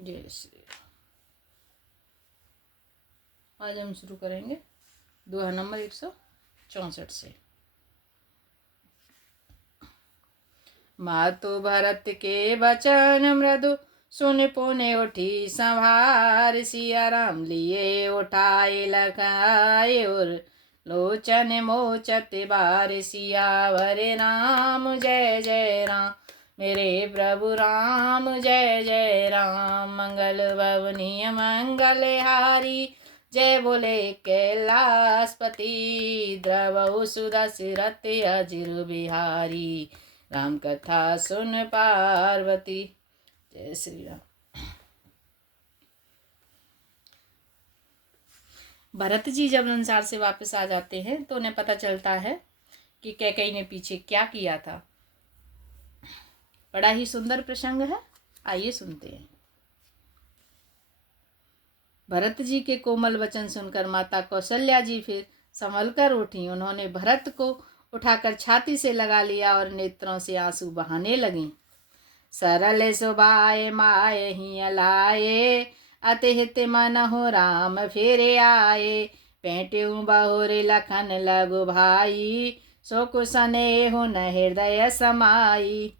जय श्री राम। आज हम शुरू करेंगे दोहा नंबर 164 से। मातु भरत के बचन मृदु सुन पुने उठी संभार। सिया राम लिए उठाए लगाए और लोचन मोचत बार। सियावर राम जय जय राम, मेरे प्रभु राम जय जय राम। मंगल भवनीय मंगल हारी, जय बोले कैलाशपति। द्रवहु सुदशरथ अजिर बिहारी, राम कथा सुन पार्वती। जय श्री राम। भरत जी जब संसार से वापस आ जाते हैं तो उन्हें पता चलता है कि कैकेयी ने पीछे क्या किया था। बड़ा ही सुंदर प्रसंग है, आइए सुनते हैं। भरत जी के कोमल वचन सुनकर माता कौशल्या जी फिर संभल कर उठी। उन्होंने भरत को उठाकर छाती से लगा लिया और नेत्रों से आंसू बहाने लगी। सरल सुबाए माय ही लाए, अतिहित मन हो राम फेरे आए। पेट्यू बहुरे लखन लगु भाई, सो कुसने हो न हृदय समाई।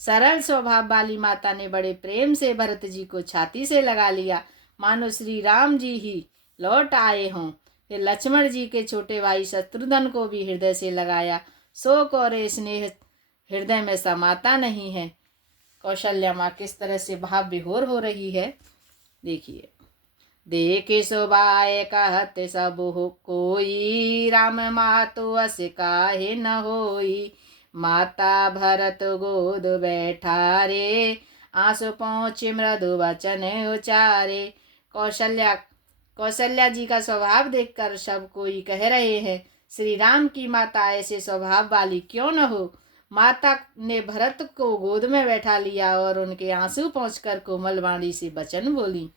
सरल स्वभाव वाली माता ने बड़े प्रेम से भरत जी को छाती से लगा लिया, मानो श्री राम जी ही लौट आए हों। फिर लक्ष्मण जी के छोटे भाई शत्रुघ्न को भी हृदय से लगाया। शोक और स्नेह हृदय में समाता नहीं है। कौशल्या माँ किस तरह से भाव विभोर हो रही है, देखिए। देखे शोभाए कहत सब हो कोई, राम मातु अस काहे न होई। माता भरत गोद बैठा रे, आंसू पहुँचे मृदु वचन उचारे। कौशल्या जी का स्वभाव देखकर सब कोई कह रहे हैं, श्री राम की माता ऐसे स्वभाव वाली क्यों न हो। माता ने भरत को गोद में बैठा लिया और उनके आंसू पहुँचकर कोमल वाणी से वचन बोली।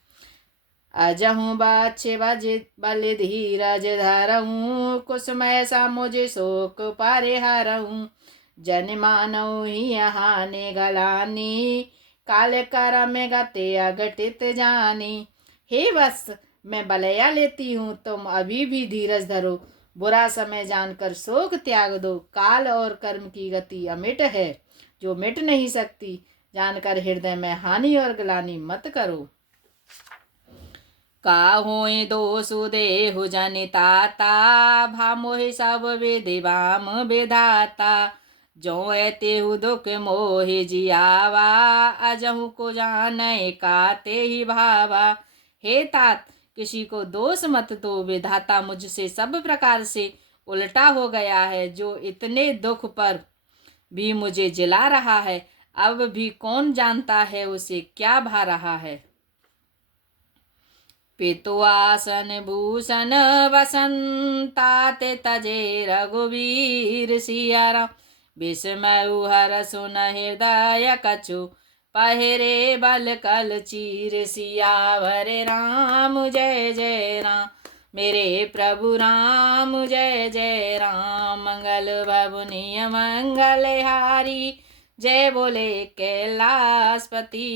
अजहूँ बाछे बजे बल धीरज धरऊँ, कुसुमय सा मुझे शोक पारे हरऊँ। जन मानऊ ही हाने गलानी, काल कर में गते अघटित जानी। हे वत्स, मैं बलया लेती हूँ, तुम अभी भी धीरज धरो। बुरा समय जानकर शोक त्याग दो। काल और कर्म की गति अमिट है, जो मिट नहीं सकती। जानकर हृदय में हानि और ग्लानि मत करो। काहुँ दोषु देहु जनिताता, भामोहि सब विधि वाम विधाता। जो तेहु दुख मोहि जियावा, अजहु को जाने काते ही भावा। हे तात, किसी को दोष मत दो। विधाता मुझसे सब प्रकार से उल्टा हो गया है। जो इतने दुख पर भी मुझे जिला रहा है, अब भी कौन जानता है उसे क्या भा रहा है। पितुआसन भूषण वसंता, तजे रघुवीर सिया राम। विस्मय हर सुन हृदय कछु, पहरे बल कल चीर। सियावर राम जय जय राम, मेरे प्रभु राम जय जय राम। मंगल भवनीय मंगल हारी, जय बोले कैलाशपति।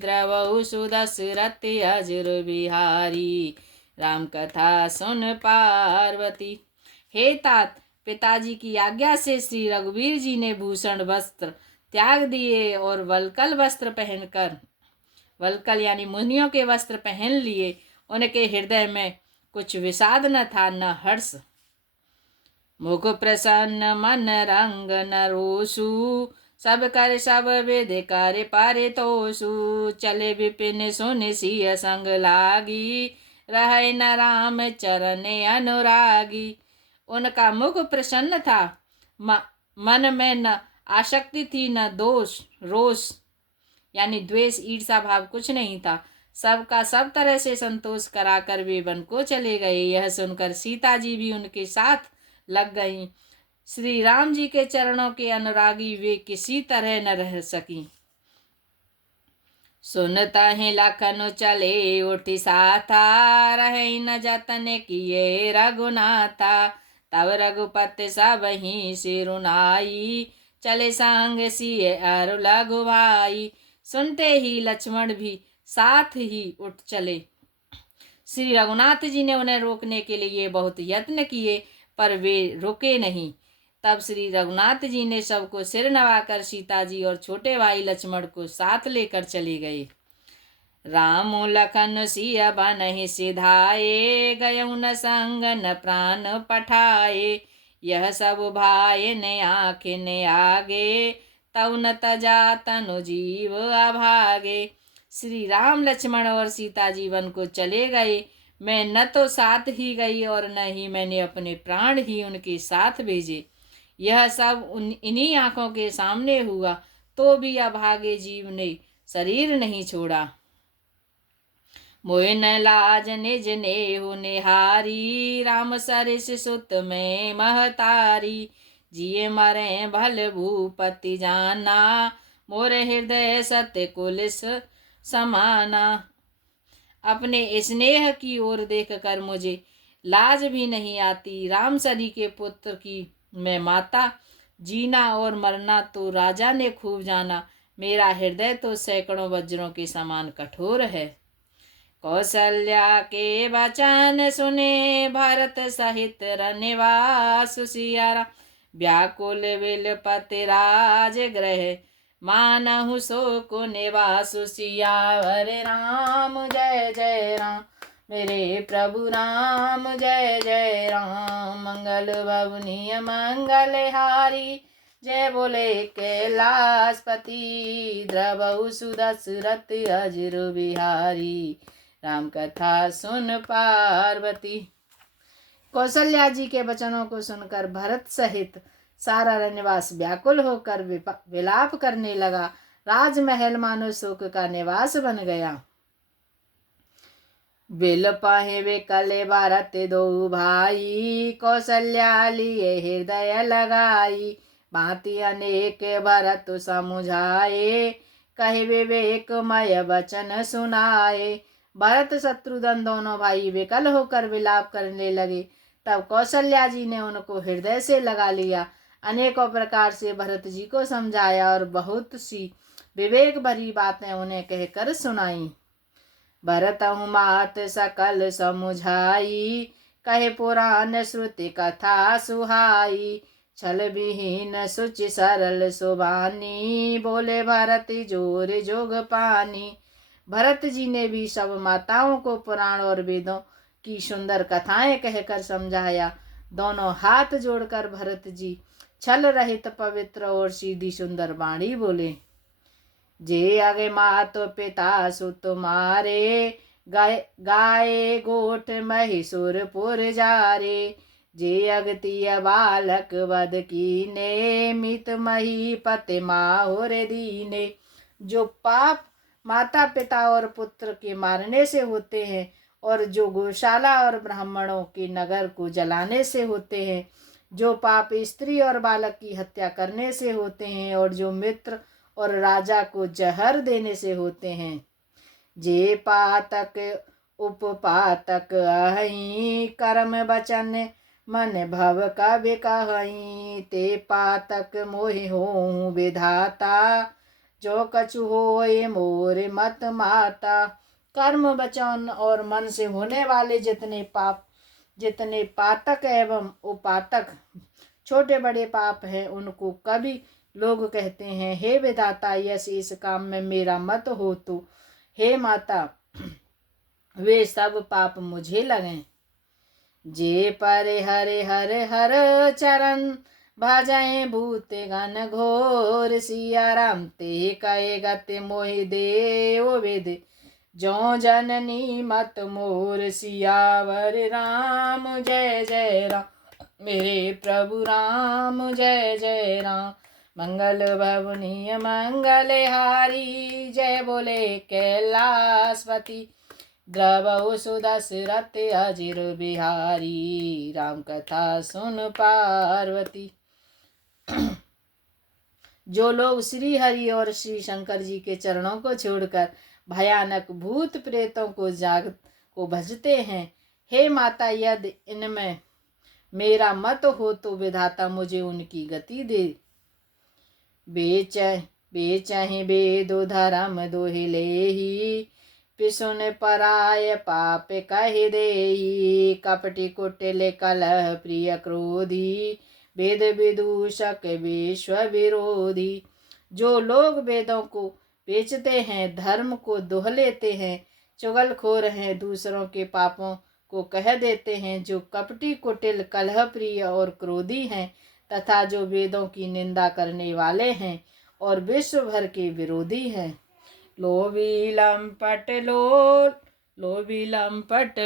द्रवहु सुदशरथ अजिर बिहारी, राम कथा सुन पार्वती। हे तात, पिताजी की आज्ञा से श्री रघुवीर जी ने भूषण वस्त्र त्याग दिए और वल्कल वस्त्र पहनकर, वल्कल यानी मुनियों के वस्त्र पहन लिए। उनके हृदय में कुछ विषाद न था न हर्ष। मुख प्रसन्न मन रंग न रोषु, सब कर सब विधि कर पारे तोषु। चले विपिन सुन सिय संग लागी, रहे न राम चरण अनुरागी। उनका मुख प्रसन्न था, मन में न आसक्ति थी न दोष रोष यानी द्वेष ईर्षा भाव कुछ नहीं था। सबका सब तरह से संतोष कराकर वे वन को चले गए। यह सुनकर सीता जी भी उनके साथ लग गईं। श्री राम जी के चरणों के अनुरागी वे किसी तरह न रह सकी। सुनता ही लखन चले उठी साथा, रहे न जतन किए रघुनाथा। तब रघुपति सब ही सिरुनाई, चले संग सिए अरु लघु भाई। सुनते ही लक्ष्मण भी साथ ही उठ चले। श्री रघुनाथ जी ने उन्हें रोकने के लिए बहुत यत्न किए, पर वे रुके नहीं। तब श्री रघुनाथ जी ने सबको सिर नवाकर सीता जी और छोटे भाई लक्ष्मण को साथ लेकर चले गए। राम लखन सिया बनहि सिधाए, गयउ न संग न प्राण पठाए। यह सब भाई ने आँखिन आगे, तउ न तजा तनु जीव अभागे। श्री राम लक्ष्मण और सीता जी वन को चले गए। मैं न तो साथ ही गई और न ही मैंने अपने प्राण ही उनके साथ भेजे। यह सब इन्हीं आंखों के सामने हुआ, तो भी अभागे जीव ने शरीर नहीं छोड़ा। मोह न लाज निज नेहु निहारी, राम सरिस सुत में महतारी। जिये मरे भल भूपति जाना, मोर हृदय सत्य कुलिस समाना। अपने स्नेह की ओर देखकर मुझे लाज भी नहीं आती। रामसरी के पुत्र की मैं माता, जीना और मरना तो राजा ने खूब जाना। मेरा हृदय तो सैकड़ों वज्रों के समान कठोर है। कौशल्या के वचन सुने, भरत सहित रनिवास सियारा। व्याकुल विलपति राज गृह, मानहु शोक निवासु। सियावर राम जय जय राम, मेरे प्रभु राम जय जय राम। मंगल भवनीय मंगलहारी, जय बोले कैलाशपति। द्रवहु सुदशरथ अजर बिहारी, राम कथा सुन पार्वती। कौशल्या जी के वचनों को सुनकर भरत सहित सारा रनिवास व्याकुल होकर विलाप करने लगा। राजमहल मानो शोक का निवास बन गया। बिल पाहे वे कले भारत दो भाई, कौशल्या लिए हृदय लगाई। भांति अनेक भरत समुझाए, कहे विवेकमय वचन सुनाए। भरत शत्रुघ्न दोनों भाई विकल होकर विलाप करने लगे। तब कौशल्या जी ने उनको हृदय से लगा लिया, अनेकों प्रकार से भरत जी को समझाया और बहुत सी विवेक भरी बातें उन्हें कहकर सुनाई। भरत मात सकल समुझाई, कहे पुराण श्रुति कथा सुहाई। छल विहीन सुचि सरल सुबानी, बोले भरत जोर जोग पानी। भरत जी ने भी सब माताओं को पुराण और वेदों की सुंदर कथाएं कहकर समझाया। दोनों हाथ जोड़कर भरत जी छल रहित पवित्र और सीधी सुंदर वाणी बोले। जे आगे मात पिता सुत मारे, गाये गोठ महिषुरपुर जारे। जे अगतिय बालक वध कीने, मित महीपति माहुर दीने। जो पाप माता पिता और पुत्र के मारने से होते हैं, और जो गौशाला और ब्राह्मणों के नगर को जलाने से होते हैं, जो पाप स्त्री और बालक की हत्या करने से होते हैं, और जो मित्र और राजा को जहर देने से होते हैं। जे पातक उपपातक अहि, कर्म वचन मन भव कबि कहई। ते पातक मोहि होहु विधाता, जो कछु होए मोर मत माता। कर्म वचन और मन से होने वाले जितने पातक एवं उपातक छोटे बड़े पाप हैं, उनको कभी लोग कहते हैं, हे विधाता यस इस काम में मेरा मत हो तो हे माता वे सब पाप मुझे लगें। जे परे हरे हरे हर चरण, भाजाए भूत गण घोर। सिया राम ते कहे गति मोहि देव विद, जो जननी मत मोर। सियावर राम जय जय राम, मेरे प्रभु राम जय जय राम। मंगल भवनीय मंगलहारी, जय बोले कैलाशपति। द्रवहु सुदशरथ अजिर बिहारी, राम कथा सुन पार्वती। जो लोग श्री हरि और श्री शंकर जी के चरणों को छोड़कर भयानक भूत प्रेतों को भजते हैं, हे माता यदि इनमें मेरा मत हो तो विधाता मुझे उनकी गति दे। बेचहि वेदो धर्म दोहिलेहि, पिसुन पराय पाप कहि देहि। कपटी कुटिल कलह प्रिय क्रोधी, वेद विदूषक विश्व विरोधी। जो लोग वेदों को बेचते हैं, धर्म को दोह लेते हैं, चुगलखोर हैं, दूसरों के पापों को कह देते हैं, जो कपटी कुटिल कलह प्रिय और क्रोधी हैं, तथा जो वेदों की निंदा करने वाले हैं और विश्व भर के विरोधी हैं। लोभी लंपट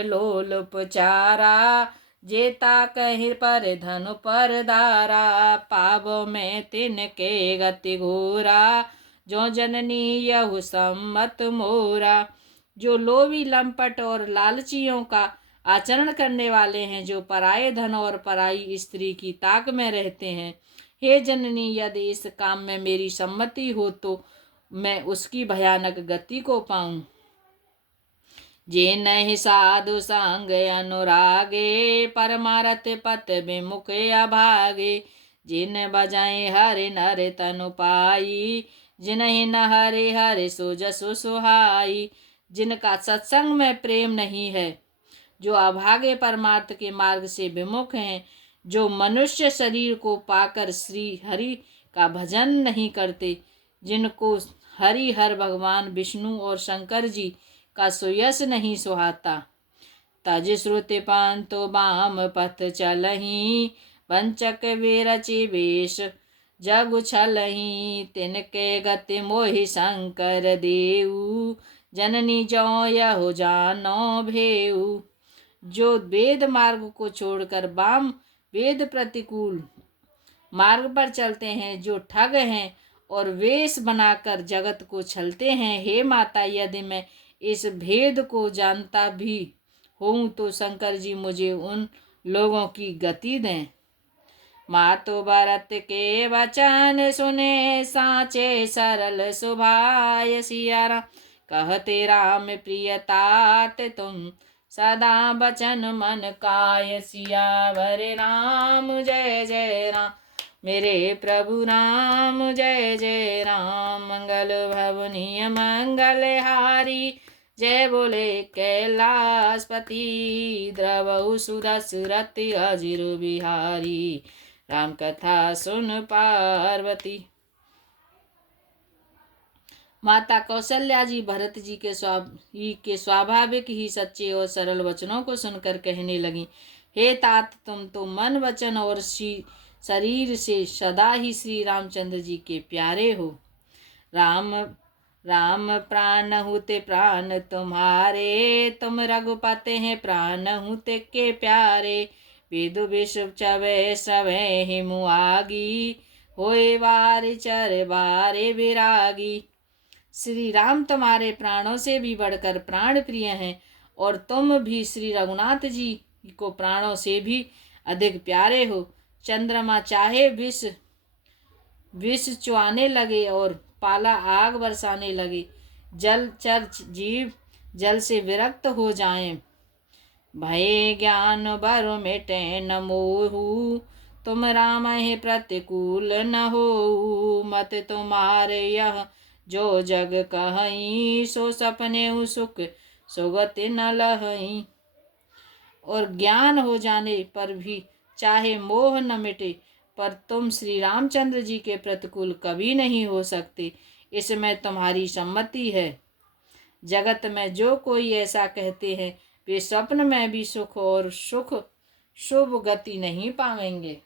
लोल उपचारा, जेता कहीं पर धनु पर दारा। पावों में तिनके गति घोरा, जो जननी यहु सम्मत मोरा। जो लोभी लंपट और लालचियों का आचरण करने वाले हैं, जो पराये धन और पराई स्त्री की ताक में रहते हैं। हे जननी, यदि इस काम में मेरी सम्मति हो तो मैं उसकी भयानक गति को पाऊं। जे नहीं साधु संग अनुरागे, परमारथ पथ विमुख अभागे। जिन बजाए हरि नर तनु पाई, जिन्हि न हरि हरि सो जसु सुहाई। जिनका सत्संग में प्रेम नहीं है, जो अभागे परमार्थ के मार्ग से विमुख हैं, जो मनुष्य शरीर को पाकर श्री हरि का भजन नहीं करते, जिनको हरि हर भगवान विष्णु और शंकर जी का सुयस नहीं सुहाता। तज श्रुति पांतो बाम पथ चलही, पंचक विरचि वेश जग उछलही। तिनके गति मोहि शंकर देऊ, जननी जो यहो जानो भेऊ। जो वेद मार्ग को छोड़कर वाम वेद प्रतिकूल मार्ग पर चलते हैं, जो ठग हैं और वेश बनाकर जगत को छलते हैं। हे माता, यदि मैं इस भेद को जानता भी हूँ तो शंकर जी मुझे उन लोगों की गति दें। मातो भरत के वचन सुने, साचे सरल सुभाय सिया। कहते राम प्रिय तात तुम, सदा बचन मन काय। सियावर राम जय जय राम, मेरे प्रभु राम जय जय राम। मंगल भवनीय मंगलहारी, जय बोले कैलाशपति। द्रवहु सुदशरथ अजिर बिहारी, राम कथा सुन पार्वती। माता कौशल्या जी भरत जी के स्वाभाविक ही सच्चे और सरल वचनों को सुनकर कहने लगी, हे तात, तुम तो मन वचन और शरीर से सदा ही श्री रामचंद्र जी के प्यारे हो। राम प्राण हुते प्राण तुम्हारे, तुम रघुपते हैं प्राण हुते के प्यारे। वेदु विश्व चवे सवे ही मुआगी, होए वार चर बारे विरागी। श्री राम तुम्हारे प्राणों से भी बढ़कर प्राण प्रिय हैं, और तुम भी श्री रघुनाथ जी को प्राणों से भी अधिक प्यारे हो। चंद्रमा चाहे विष चुआने लगे और पाला आग बरसाने लगे, जलचर जीव जल से विरक्त हो जाएं, भय ज्ञान बर मिटे न मोहू। तुम राम है प्रतिकूल न हो, मत तुम्हारे यह जो जग कहई। सो सपने सुख सुगति न लहई। और ज्ञान हो जाने पर भी चाहे मोह न मिटे, पर तुम श्री रामचंद्र जी के प्रतिकूल कभी नहीं हो सकते, इसमें तुम्हारी सम्मति है। जगत में जो कोई ऐसा कहते हैं, वे स्वप्न में भी सुख और शुभ गति नहीं पावेंगे।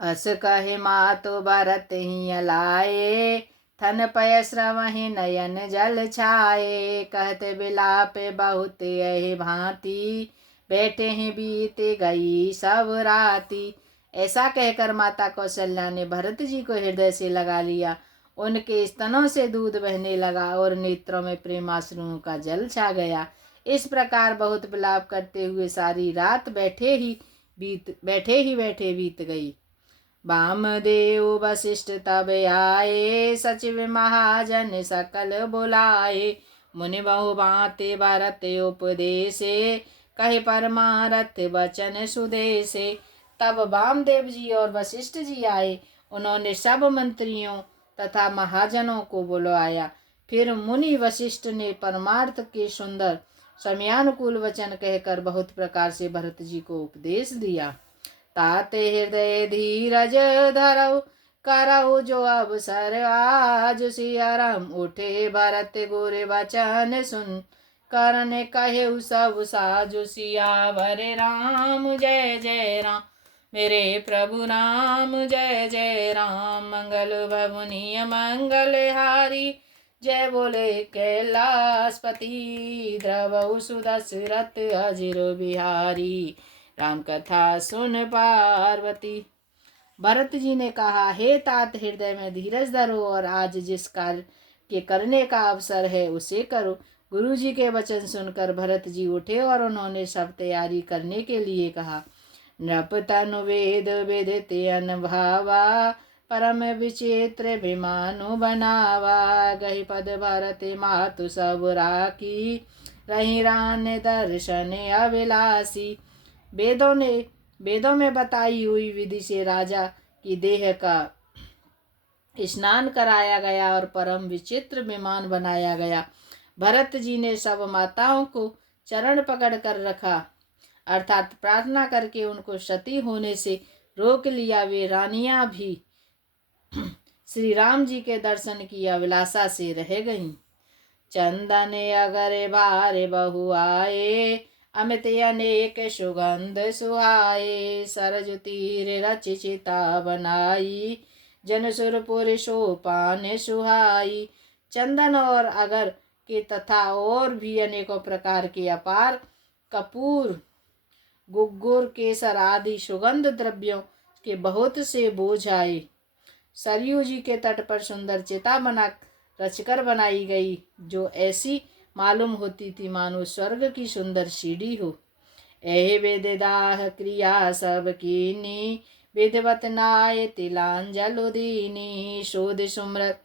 अस कहे मातो भरत ही लाए, थन पय श्रवहि नयन जल छाए। कहते बिलाप बहुत यही भांति, बैठे ही बीत गई सब राती। ऐसा कहकर माता कौशल्या ने भरत जी को हृदय से लगा लिया। उनके स्तनों से दूध बहने लगा और नेत्रों में प्रेमाश्रुओं का जल छा गया। इस प्रकार बहुत विलाप करते हुए सारी रात बैठे ही बैठे बीत गई। वामदेव वशिष्ठ तब आए, सचिव महाजन सकल बुलाए। मुनि बहु बाते भरत उपदेशे, कहे परमारथ वचन सुदेशे। तब वामदेव जी और वशिष्ठ जी आए। उन्होंने सब मंत्रियों तथा महाजनों को बुलवाया। फिर मुनि वशिष्ठ ने परमार्थ के सुंदर समयानुकूल वचन कहकर बहुत प्रकार से भरत जी को उपदेश दिया। ताते हृदय धीरज धरऊ, करऊ जो अवसर आज। सिया राम उठे भरत गुर वचन सुन, करने कहे सब साजु। सियावर राम जय जय राम, मेरे प्रभु राम जय जय राम। मंगल भवनीय मंगल हारी, जय बोले कैलाशपति। द्रवहु सुदशरथ अजिर बिहारी, राम कथा सुन पार्वती। भरत जी ने कहा, हे तात हृदय में धीरज धरो और आज जिस कार्य के करने का अवसर है उसे करो। गुरु जी के वचन सुनकर भरत जी उठे और उन्होंने सब तैयारी करने के लिए कहा। नृप तनु वेद विदिते अनभावा, परम विचित्र विमानु बनावा। गहि पद भरत मातु सब राखी, रही रान दर्शन अभिलाषी। वेदों में बताई हुई विधि से राजा की देह का स्नान कराया गया और परम विचित्र विमान बनाया गया। भरत जी ने सब माताओं को चरण पकड़ कर रखा, अर्थात प्रार्थना करके उनको सती होने से रोक लिया। वे रानियां भी श्री राम जी के दर्शन की अभिलाषा से रह गईं। चंदन अगर बारे बहु आए, अमित अनेक सुगंध सुहाए। सरज तीर रचि चिता बनाई, जन सुरपुर सोपान सुहाई। चंदन और अगर के तथा और भी अनेकों प्रकार के अपार कपूर, गुग्गुर, केसर आदि सुगंध द्रव्यों के बहुत से बोझ आए। सरयू जी के तट पर सुंदर चिता बना रचकर बनाई गई, जो ऐसी मालूम होती थी मानो स्वर्ग की सुंदर सीढ़ी हो। एहि वेददाह क्रिया सब कीनी, विधिवत नाय तिलांजलु दीनी। शोध सुमृत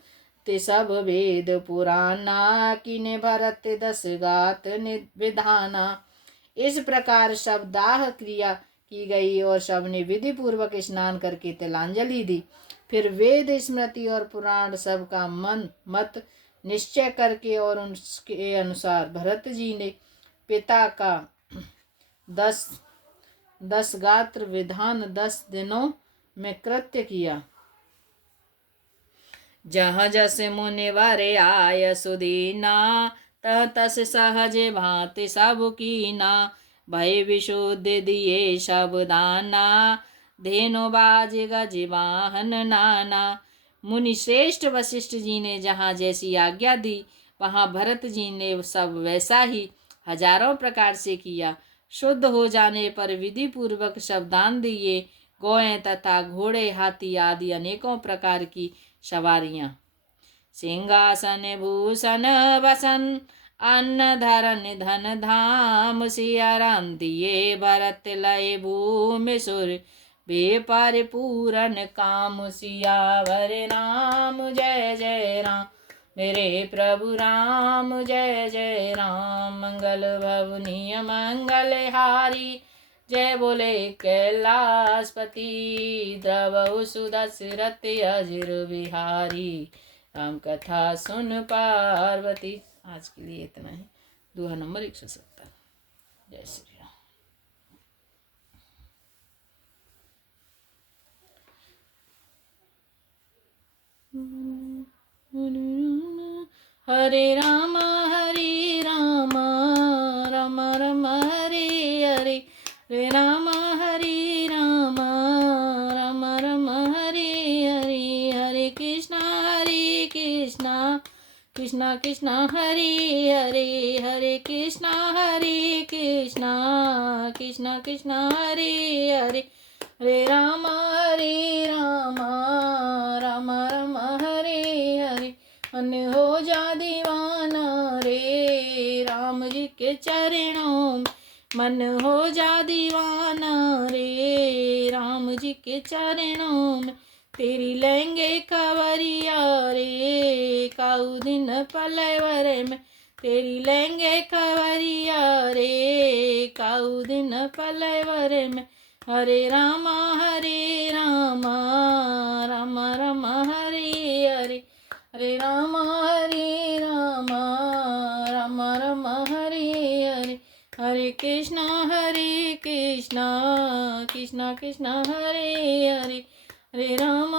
ते सब वेद पुराना, कीने भरत दस गात विधाना। इस प्रकार सब दाह क्रिया की गई और सबने विधि पूर्वक स्नान करके तिलांजलि दी। फिर वेद स्मृति और पुराण सब का मन मत निश्चय करके और उसके अनुसार भरत जी ने पिता का 10 गात्र विधान 10 दिनों में कृत्य किया। जहाँ जस मुनिवर आय सुदीना, तस सहज भांति सब कीना। भय विशुद्ध दिए सब दाना, धेनु बाज गज वाहन नाना। मुनि श्रेष्ठ वशिष्ठ जी ने जहाँ जैसी आज्ञा दी, वहाँ भरत जी ने सब वैसा ही हजारों प्रकार से किया। शुद्ध हो जाने पर विधि पूर्वक सब दान दिए। गौएं तथा घोड़े, हाथी आदि अनेकों प्रकार की सवारियां, सिंहासन भूषण वसन, अन्न धरन धन धाम। सिया राम दिए भरत लय भूमि सुर, वे परिपूरन काम। सियावर राम जय जय राम, मेरे प्रभु राम जय जय राम। मंगल भवनीय मंगल हारी, जय बोले कैलाशपति। द्रवहु सुदशरथ अजिर बिहारी, राम कथा सुन पार्वती। आज के लिए इतना है। दोहा नंबर 170। जय श्री राम। हरे राम राम राम हरे हरे, हरे राम राम राम हरे हरे। हरे कृष्णा कृष्णा कृष्णा हरे हरे, हरे कृष्णा कृष्णा कृष्णा हरे हरे। हरे राम राम राम हरे हरे। मन हो जा दीवाना रे राम जी के चरणों में, मन हो जा दीवाना रे राम जी के चरणों में। तेरी लेंगे खबरिया रे, काऊ दिन पलवर में फेरी लेंगे खबरिया रे काऊ दिन पलवर में। हरे राम राम राम हरे हरे, हरे राम राम राम हरे हरे, हरे कृष्णा कृष्णा कृष्णा हरे हरे, हरे राम